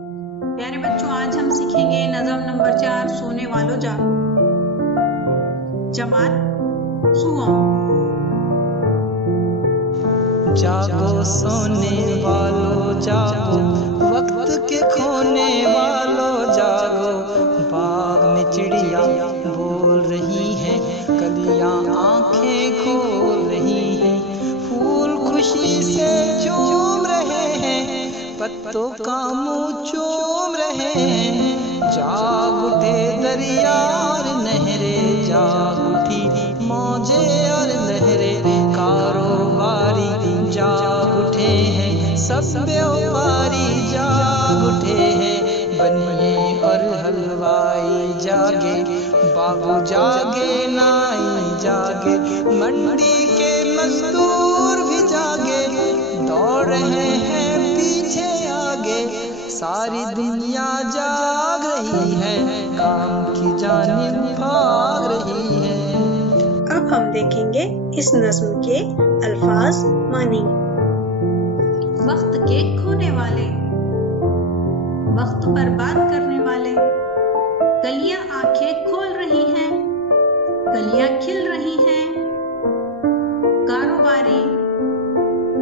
प्यारे बच्चों, आज हम सीखेंगे नज़म नंबर 4 सोने वालों जागो। जमात सुओं। जागो सोने वालों जागो, वक्त के खोने वालों जागो। बाग में चिड़िया बोल रही हैं, कलियां आंखें खोल रही हैं। फूल खुशी से झूम रहे हैं, पत्तों का मुंह चूम रहे हैं। जाग उठे दरिया और नहरें, जाग उठी मौजे और लहरें। कारोबारी जाग उठे हैं, सब व्यापारी जाग उठे हैं। बनिए और हलवाई जागे, बाबू जागे नाई जागे। मंडी के मजदूर भी जागे, दौड़ रहे हैं पीछे आगे। सारी दुनिया जाग रही है, काम की जानिब भाग रही है। अब हम देखेंगे इस नज़्म के अल्फाज मानी। वक्त के खोने वाले, वक्त बर्बाद करने वाले। कलियां आंखें खोल रही हैं, कलियां खिल रही हैं। कारोबारी,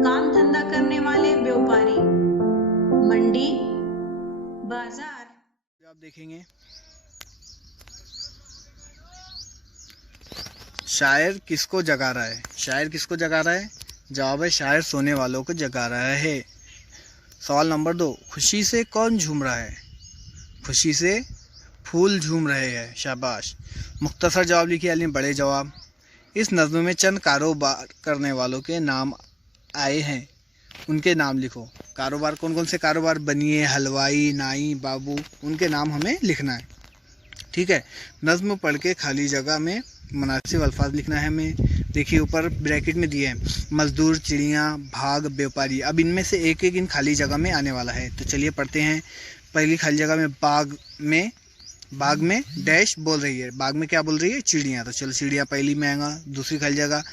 काम धंधा करने वाले व्यापारी। मंडी, बाजार। आप देखेंगे शायर किसको जगा रहा है। शायर किसको जगा रहा है? जवाब है शायर सोने वालों को जगा रहा है। सवाल नंबर 2, खुशी से कौन झूम रहा है? खुशी से फूल झूम रहे हैं। शाबाश। मुख्तसर जवाब लिखिए, यानी बड़े जवाब। इस नज़्म में चंद कारोबार करने वालों के नाम आए हैं, उनके नाम लिखो। कारोबार कौन कौन से कारोबार? बनिए, हलवाई, नाई, बाबू, उनके नाम हमें लिखना है। ठीक है। नज़्म पढ़ के खाली जगह में मुनासिब अल्फाज लिखना है हमें। देखिए ऊपर ब्रैकेट में दिए हैं मजदूर, चिड़िया, भाग, व्यापारी। अब इनमें से एक एक इन खाली जगह में आने वाला है, तो चलिए पढ़ते हैं। पहली खाली जगह में बाग में डैश बोल रही है। बाग में क्या बोल रही है? चिड़िया। तो चलो चिड़िया पहली में आएगा। दूसरी खाली जगह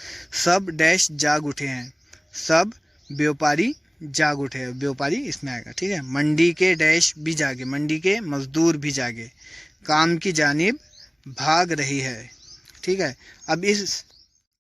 सब डैश जाग उठे हैं, सब व्यापारी जाग उठे हैं, व्यापारी इसमें आएगा। ठीक है। मंडी के डैश भी जागे, मंडी के मजदूर भी जागे। काम की जानिब भाग रही है। ठीक है। अब इस